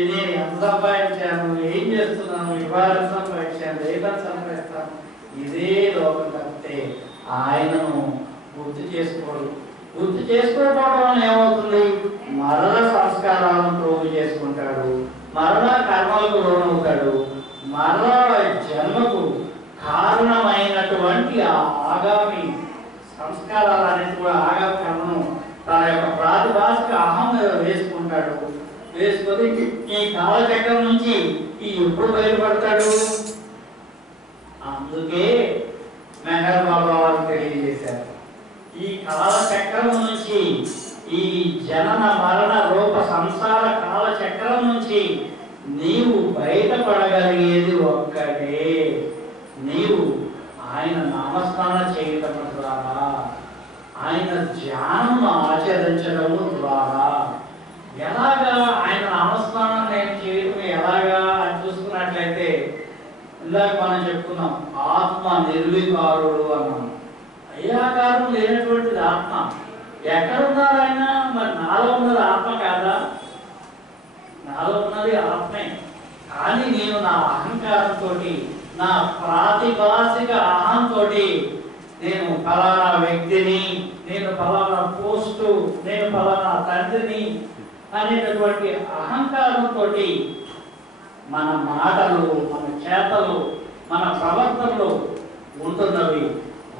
ఇది ఎంత సంపాదించాను, ఏం చేస్తున్నాను, ఇవాళ సంపాదించాను, రేపటి సంపాదిస్తాను, ఇదే లోకం తప్పితే ఆయనను గుర్తు చేసుకోవడం వల్ల ఏమవుతుంది? మరణ సంస్కారాలను ప్రోగు చేసుకుంటాడు, మరణ కర్మలకు లోనవుతాడు, మరణ జన్మకు కారణమైనటువంటి ఆ ఆగామి సంస్కారాలన్నిటి కూడా ఆగామి కర్మను తన యొక్క ప్రాతిభాషిక అహం వేసుకుంటాడు. వేసుకొని ఈ కాలచక్రం నుంచి ఎప్పుడు బయటపడతాడు? అందుకే మెహర్ బాబా వారు తెలియజేశారు, ఈ కాలచక్రం నుంచి, ఈ జనన మరణ రూప సంసార కాలచక్రం నుంచి నీవు బయటపడగలిగేది ఒక్కటే, నీవు ఆయన నామస్మరణ చేయటం ద్వారా, ఆయన ధ్యానం ఆచరించడం ద్వారా. ఎలాగా ఆయన నామస్మరణ నేను చేయటం ఎలాగా అని చూసుకున్నట్లయితే, ఇందాక మనం చెప్పుకున్నాం ఆత్మ నిర్వికారుడు అన్నాం. అయ్యాకారం లేనటువంటిది ఆత్మ. ఎక్కడున్నారు ఆయన? మరి నాలో ఉన్నది ఆత్మ కాదా? నాలో ఉన్నది ఆత్మే. కానీ నేను నా అహంకారంతో, నా ప్రాతిభాషిక అహంతో నేను ఫలానా వ్యక్తిని, నేను ఫలానా పోస్టు, నేను ఫలానా తండ్రిని అనేటటువంటి అహంకారంతో మన మాటలు, మన చేతలు, మన ప్రవర్తనలు ఉంటున్నవి.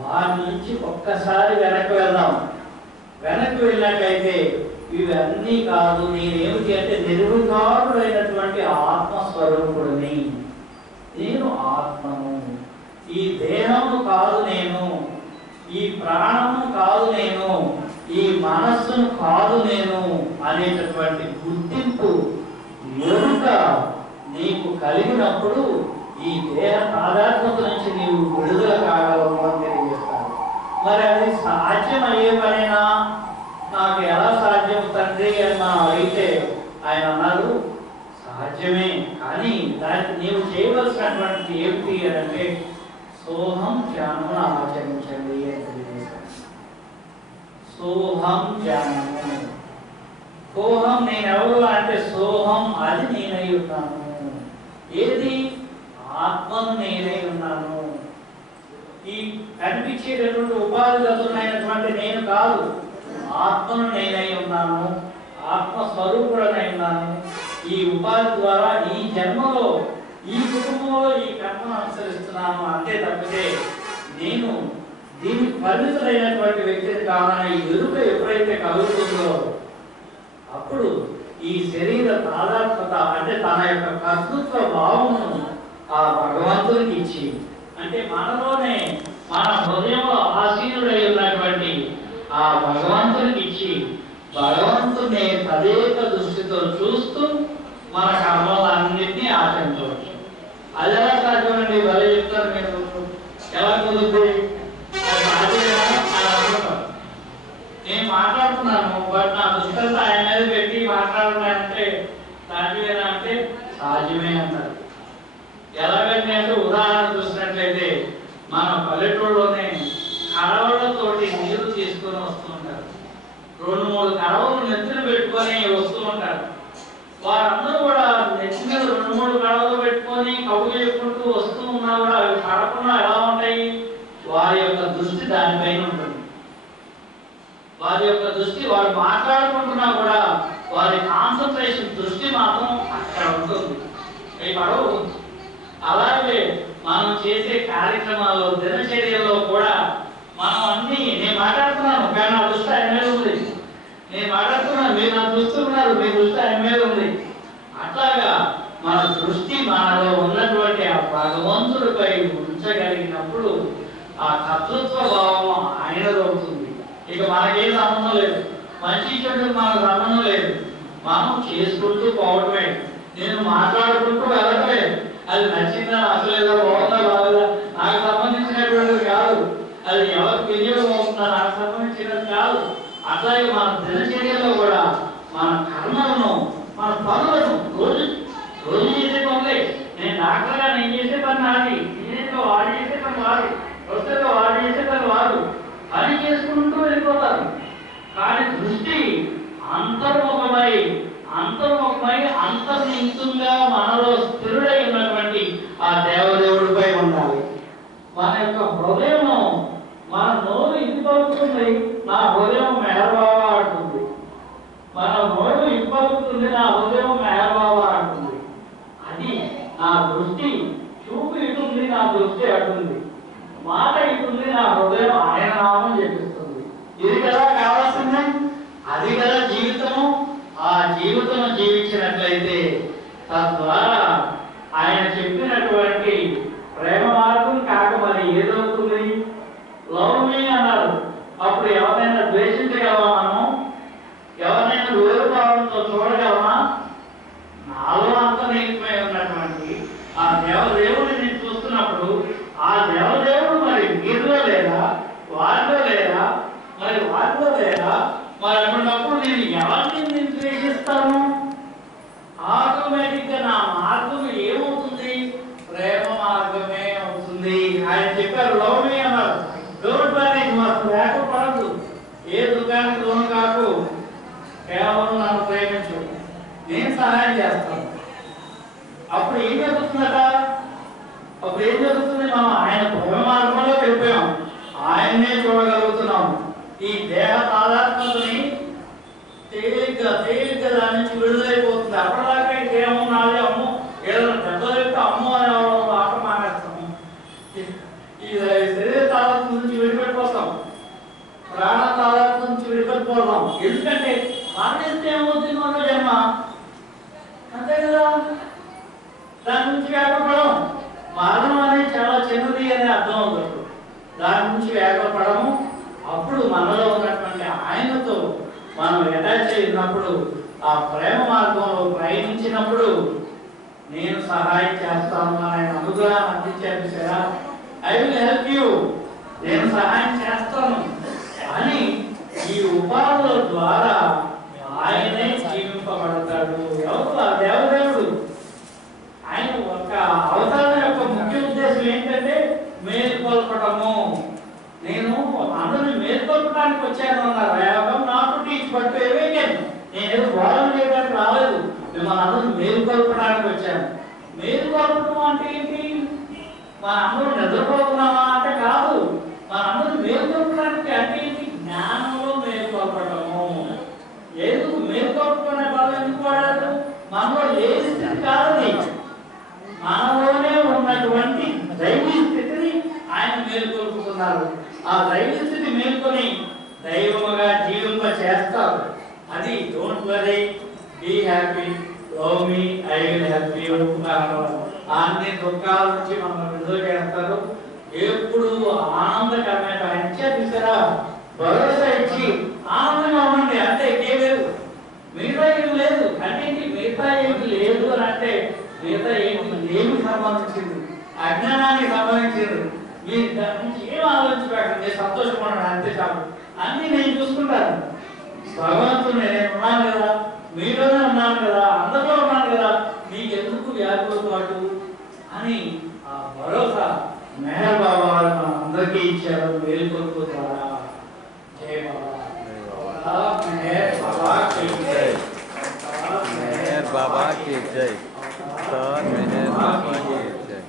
వారి నుంచి ఒక్కసారి వెనక్కి వెళ్దాం. వెనక్కి వెళ్ళినట్లయితే ఇవన్నీ కాదు, నేనేమిటి అంటే నిర్వికారుడైనటువంటి ఆత్మస్వరూపుడిని. నేను ఆత్మను, ఈ దేహము కాదు నేను, ఈ ప్రాణము కాదు నేను, ఈ మనస్సును కాదు నేను అనేటటువంటి గుర్తింపు ఎరుక నీకు కలిగినప్పుడు ఈ దేహ తాదాత్మ్యత నుంచి నీవు విడుదల కాగలవు అని తెలియజేస్తాను. మరి అది సాధ్యం అయ్యే పనేనా? నాకు ఎలా సాధ్యం తండ్రి అని మనం అడిగితే ఆయన అన్నారు, సాధ్యమే, కానీ దానికి నీవు చేయవలసినటువంటి ఏమిటి అని అంటే సోహం ధ్యానం ఆచరించండి అని తెలియజేస్తాను. సోహం ధ్యానము. సోహం నేనెవరు అంటే సోహం అది నేనై ఉన్నాను. ఏది? ఆత్మను నేనై ఉన్నాను. ఈ కనిపించేటటువంటి ఉపాధిగతులైనటువంటి నేను కాదు, ఆత్మను నేనై ఉన్నాను, ఆత్మస్వరూపుడనై ఉన్నాను. ఈ ఉపాధి ద్వారా ఈ జన్మలో, ఈ కుటుంబంలో ఈ కర్మను అనుసరిస్తున్నాను అంతే తప్పితే నేను దీనికి పరిమితులైనటువంటి వ్యక్తిని కావాలని ఎరుక ఎప్పుడైతే కలుగుతుందో అప్పుడు ఈ శరీర తాదాత్మత అంటే తన యొక్క కర్తృత్వ భావమును ఆ భగవంతునికి ఇచ్చి, అంటే మనలోనే మన హృదయంలో ఆసీనుడై ఉన్నటువంటి ఆ భగవంతునికి ఇచ్చి, భగవంతుని తదేక దృష్టితో చూస్తూ మన కర్మలన్నింటినీ ఆచరించవచ్చు. అది ఎలా సాధ్యమండి? భలే చెప్తారు మీరు. ఎలా కుదురుతుంది? నేను మాట్లాడుతున్నాను, బట్ నా దృష్టి ఆయన మీద పెట్టి మాట్లాడాలంటే సాధ్యమేనా అంటే సాధ్యమే అంటారు. ఎలాగంటే అంటే ఉదాహరణ చూసినట్లయితే మన పల్లెటూరులోనే కడవలతోటి నీరు తీసుకొని వస్తూ ఉంటారు. 2-3 కడవలు నెత్తిన పెట్టుకొని వస్తూ ఉంటారు. వారందరూ కూడా నెత్తి మీద 2-3 కడవలు పెట్టుకొని కబులు చెప్పుకుంటూ వస్తూ ఉన్నా కూడా అవి పడకుండా ఎలా ఉంటాయి? వారి యొక్క దృష్టి దానిపైన ఉంటుంది. వారి యొక్క దృష్టి వారు మాట్లాడుకుంటున్నా కూడా వారి కాన్సన్ట్రేషన్ దృష్టి మాత్రం అక్కడ ఉంటుంది. అవి పడవు. అలాగే మనం చేసే కార్యక్రమాల్లో దినచర్యల్లో కూడా మనం అన్ని నేను మాట్లాడుతున్నాను కానీ నా దృష్టి ఆయన మీద ఉంది. నేను మాట్లాడుతున్నాను, మీరు నా చూస్తున్నారు, మీ దృష్టి ఆయన మీద ఉంది. అట్లాగా మన దృష్టి మనలో ఉన్నటువంటి ఆ భగవంతుడిపై ఉంచగలిగినప్పుడు ఆ కర్తృత్వ భావం ఆయనలో అవుతుంది. ఇక మనకేం సంబంధం లేదు, మంచి చెడు మనకు సంబంధం లేదు. మనం చేసుకుంటూ పోవడమే, నేను మాట్లాడుకుంటూ వెళ్ళటమే. అది నచ్చిందా నచ్చలేదా, బాగుందా బాగుందా నాకు సంబంధించినటువంటిది కాదు. అది ఎవరికి వినియోగమవుతుందా నాకు సంబంధించినది కాదు. అట్లాగే మన దినచర్యలో కూడా మన కర్మలను, మన పనులను రోజు చేసే పనులే. నేను డాక్టర్గా నేను చేసే పని నాది, ఇంజనీర్గా వాడు చేసే పని వాడు, ప్రొఫెసర్గా వాడు చేసే పని వాడు, పని చేసుకుంటూ వెళ్ళిపోతారు. కానీ దృష్టి అంతర్ముఖమై అంతర్నిహితంగా మనలో స్థిరుడై ఉన్నటువంటి ఆ దేవదేవుడిపై ఉండాలి. మన యొక్క హృదయము, మన నోరు ఇది పలుకుతుంది, నా హృదయం మెహర్బాబా అంటుంది. మన నోరు ఇది పలుకుతుంది, నా హృదయం మెహర్బాబా అంటుంది. అది నా దృష్టి. చూపు ఇటుంది, నా దృష్టి అటుంది. మాట ఇటుంది, నా హృదయం ఆయన నామం చెప్పిస్తుంది. ఇది కదా కావాల్సిందే, అది కదా జీవితము. ఆ జీవితం జీవించినట్లయితే తద్వారా ఆయన చెప్పినటువంటి ప్రేమ మార్గం కాక మరి ఏదవుతుంది? లవ్ మీ అన్నారు. అప్పుడు ఎవరైనా ద్వేషించగలమా? మనం ఎవరైనా వేరుభావంతో చూడగలమా? నాలో అంతర్నిహితమై ఉన్నటువంటి ఆ దేవదేవుడిని నేను చూస్తున్నప్పుడు ఆ దేవదేవుడు మరి మీరులో లేదా, వారిలో లేదా, మరి వారిలో లేదా, మరి అన్నప్పుడు నేను ఎవరిని నేను ద్వేషిస్తాను? ఆటోమేటిక్ గా నా మార్గం ఏమవుతుంది? ప్రేమ మార్గమే అవుతుంది. ఆయన చెప్పారు లవ్ మీ అన్నారు. డోంట్ వరీ, మాకు లేకపోవద్దు, ఏ దుకాణానికి లోను కాకు, కేవలం నన్ను ప్రేమించు, నేను సహాయం చేస్తాను. అప్పుడు ఏం జరుగుతుందట? అప్పుడు ఏం జరుగుతుంది? మనం ఆయన ప్రేమ మార్గంలో వెళ్ళిపోయాం, ఆయన్నే చూడగలుగుతున్నాం. ఈ దేహ తాదాత్మ్యతని తేలిగ్గా దాని నుంచి విడుదలైపోతుంది. అప్పటిదాకా ఈ దేహం నాది, అమ్ము ఏదైనా పెద్దల యొక్క అమ్ము అనే ఆట మానేస్తాము. ఈ శరీర తాదాత్మ్యం నుంచి విడిపెట్టిపోతాం, ప్రాణ తాదాత్మ్యం నుంచి విడిపెట్టిపోతాం. ఎందుకంటే మరణిస్తే ఏమవుతుంది? మన జన్మ అంతే కదా, దాని నుంచి వేగపడము. మరణం అనేది చాలా చిన్నది అని అర్థం అవుతుంది. దాని నుంచి వేగపడము. అప్పుడు మనలో ఉన్నటువంటి ఆయనతో మనం అటాచ్ అయినప్పుడు, ఆ ప్రేమ మార్గంలో ప్రయాణించినప్పుడు నేను సహాయం చేస్తాను ఆయన అనుగ్రహాన్ని అందించాను సరే, ఐ విల్ హెల్ప్ యూ, నేను సహాయం చేస్తాను అని ఈ ఉపాధుల ద్వారా ఆయనే జీవింపబడతాడు. ఎవరు? ఆ దేవదేవుడు. ఆయన ఒక అవతారం యొక్క ముఖ్య ఉద్దేశం ఏంటంటే మేలుకొల్పటము. నేను అందరిని మేల్కొల్పడానికి వచ్చాను అన్నారు. Not to teach but to awaken. నేను ఏదో బోధన చేయడానికి రాలేదు, మిమ్మల్ని అందరిని మేల్కొల్పడానికి వచ్చాను. మేల్కొల్పటం అంటే ఏంటి? మన అందరూ నిద్రపోతున్నామా అంటే కాదు. మన అందరూ మేల్కొల్పడానికి అంటే ఏంటి? జ్ఞానంలో మేల్కొల్పటము. ఎందుకు మేల్కొల్పటం అనే పదం ఎందుకు వాడారు? మనలో లేని స్థితి కాదని, మనలోనే ఉన్నటువంటి దైవీ స్థితిని ఆయన మేల్కొల్పుతున్నారు. ఆ దైవ స్థితి మేల్కొని దైవముగా జీవింప చేస్తారు. అది don't worry, be happy, love me, I will help you. అన్ని దుఃఖాల నుంచి మనం విడుదల చేస్తారు. ఎప్పుడు ఆనందకరమైన ఆయన ఇచ్చారా? భరోసా ఇచ్చి ఆనందంగా ఉండండి, అంటే ఏం లేదు, మిగతా ఏమి లేదు. అంటే మిగతా ఏమి లేదు అని అంటే మిగతా ఏమి సంబంధించింది? అజ్ఞానానికి సంబంధించింది. మీరు దాని నుంచి ఏం ఆలోచించకండి, సంతోషపడండి, అంతే చాలు. అన్ని నేను చూసుకుంటాను. భగవంతుడు నేను ఉన్నాను కదా, మీలోనే ఉన్నాను కదా, అందరిలో ఉన్నాను కదా, మీకెందుకు వ్యాధుల పాటు అని ఆ భరోసా మెహర్ బాబా మన అందరికీ ఇచ్చారు మేలుకొల్పు ద్వారా. జై బాబా. మెహర్ బాబా. बाबा की जय। संत मेहर बाबा की जय।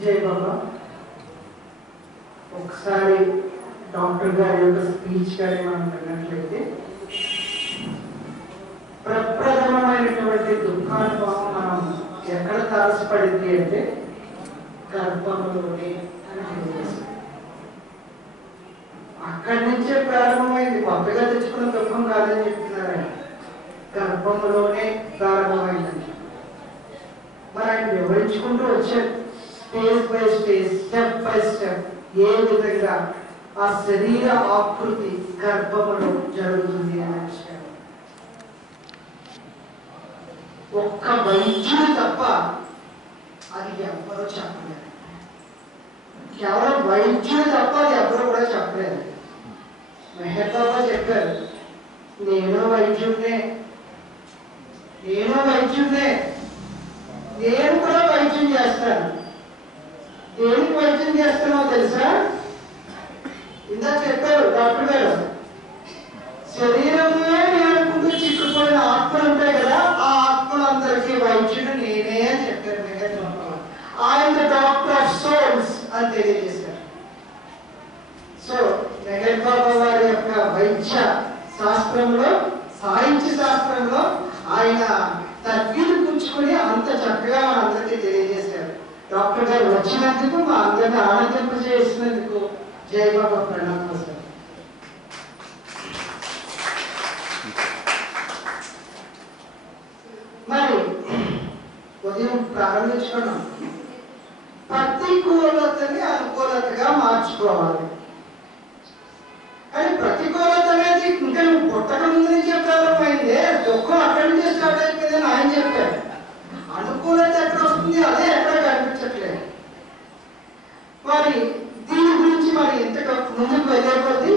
జై బాబా. ఒకసారి డాక్టర్ గారి యొక్క స్పీచ్ కానీ మనం విన్నట్లయితే ప్రప్రథమమైనటువంటి దుఃఖానుభవం మనం ఎక్కడ తారసపడింది అంటే గర్భంలోనే అని తెలియజేస్తుంది. అక్కడి నుంచే ప్రారంభమైంది, కొత్తగా తెచ్చుకున్న దుఃఖం కాదని చెప్తున్నారు. గర్భంలోనే ప్రారంభమైందని మరి ఆయన వివరించుకుంటూ వచ్చారు. Stage by stage, step by step ఏ విధంగా ఆ శరీర ఆకృతి గర్భములో జరుగుతుంది అనే విషయం ఒక్క వైద్యుడు తప్ప అది ఎవ్వరూ చెప్పలేదు. కేవలం వైద్యుడు తప్ప అది ఎవ్వరూ కూడా చెప్పలేదు. మెహర్ బాబా చెప్పారు, నేను వైద్యుడినే, నేను కూడా వైద్యం చేస్తాను. దేనికి వైద్యం చేస్తున్నావు తెలుసా? ఇందాక చెప్పారు డాక్టర్ గారు, శరీరంలో నేర్పుకుంటూ చిక్కుపోయిన ఆత్మలు ఉంటాయి కదా, ఆ ఆత్మలందరికీ వైద్యుడు నేనే అని చెప్పారు మెహర్ బాబా. ఆయన డాక్టర్ ఆఫ్ సోల్స్ అని తెలియజేశారు. సో మెహర్ బాబా వారి యొక్క వైద్య శాస్త్రంలో, సాహిత్య శాస్త్రంలో ఆయన తగ్గిలు పుచ్చుకుని అంత చక్కగా మనందరికీ తెలియజేశారు. డాక్టర్ గారు వచ్చినందుకు, మా అందరిని ఆనందింపజేసినందుకు జై బాబా, ప్రణామం సార్. మరి ఉదయం ప్రారంభించుకున్నాం, ప్రతికూలతని అనుకూలతగా మార్చుకోవాలి. కానీ ప్రతికూలత అనేది ఇంకా నువ్వు పుట్టక ముందు నుంచే ప్రారంభమైందే, దుఃఖం అక్కడి నుంచే స్టార్ట్ అయిపోయిందని ఆయన చెప్పారు. అనుకూలత ఎక్కడ వస్తుంది, అదే ఎక్కడ కనిపించట్లేదు. మరి దీని గురించి మరి ఎంత ముందుకు వెళ్ళే కొద్దీ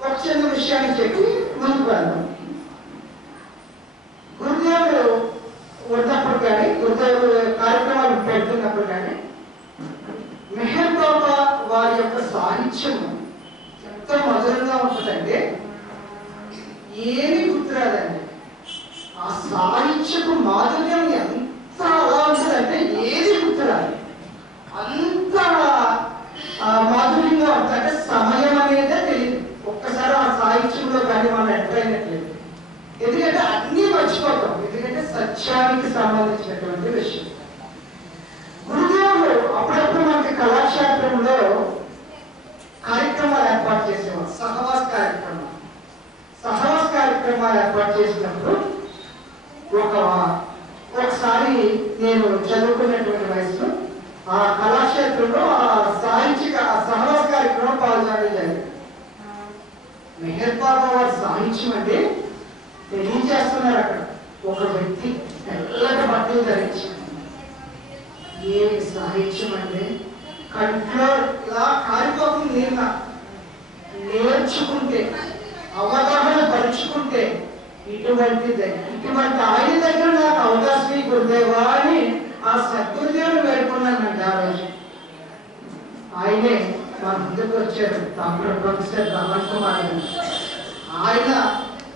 ఒక చిన్న విషయాన్ని చెప్పి ముందుకు వెళ్దాం. గురుదేవుడు ఉన్నప్పుడు కానీ, గురుదేవుడు కార్యక్రమాలు పెడుతున్నప్పుడు కానీ మెహర్ బాబా వారి యొక్క సాహిత్యం ఎంత మధురంగా ఉంటుందంటే ఏమీ గుర్తురాదండి. ఆ సాహిత్యపు మాధుర్యం ఎంత అలా ఉంటుందంటే ఏది గుర్తురాదు, అంత మాధుర్యంగా ఉంటుంది. అంటే సమయం అనేదే తెలియదు ఒక్కసారి ఆ సాహిత్యంలో కానీ మనం ఎంటర్ అయినట్లేదు. ఎందుకంటే అన్నీ మర్చిపోతాం, ఎందుకంటే సత్యానికి సంబంధించినటువంటి విషయం. గురుదేవుడు అప్పుడప్పుడు మనకి కళాక్షేత్రంలో కార్యక్రమాలు ఏర్పాటు చేసేవారు. సహవాస కార్యక్రమాలు ఏర్పాటు చేసినప్పుడు ఒకసారి నేను చదువుకున్నటువంటి వయసులో ఆ కళాక్షేత్రంలో ఆ సహవాస కార్యక్రమం పాల్గొనడం జరిగింది. మెహర్ బాబా వారి సాహిత్యం అంటే తెలియజేస్తున్నారు. అక్కడ ఒక వ్యక్తి తెల్లటి బట్టలు ధరించి, ఏ సాహిత్యం అంటే కంట్లో ఇలా కారిపోతుంది. నేర్చుకుంటే, అవగాహన పరుచుకుంటే ఇటువంటి ఆయన దగ్గర నాకు అవకాశం గురుదేవా అని ఆ సద్గురుదేవుని వేడుకున్నానండి. ఆ రోజు ఆయనే మా ముందుకు వచ్చారు, డాక్టర్ ప్రొఫెసర్ రమణ్ కుమార్ గారు. ఆయన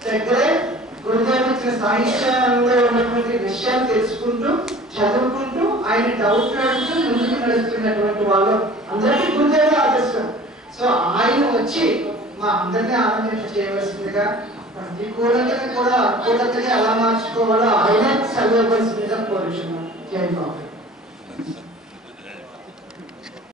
దగ్గరే గురుదేవుడు ఇచ్చిన సాహిత్యంలో ఉన్నటువంటి విషయాలు తెలుసుకుంటూ, చదువుకుంటూ, ఆయన డౌట్ అడుగుతూ ముందుకు నడుస్తున్నటువంటి వాళ్ళు అందరికీ గురుదేవుడు ఆదర్శం. సో ఆయన వచ్చి మా అందరినీ ఆనందింప చేయవలసిందిగా, ప్రతికూలతని కూడా అనుకూలతని ఎలా మార్చుకోవాలో ఆయన చదవవలసిందిగా కోరుచున్నాం. జై బాబు.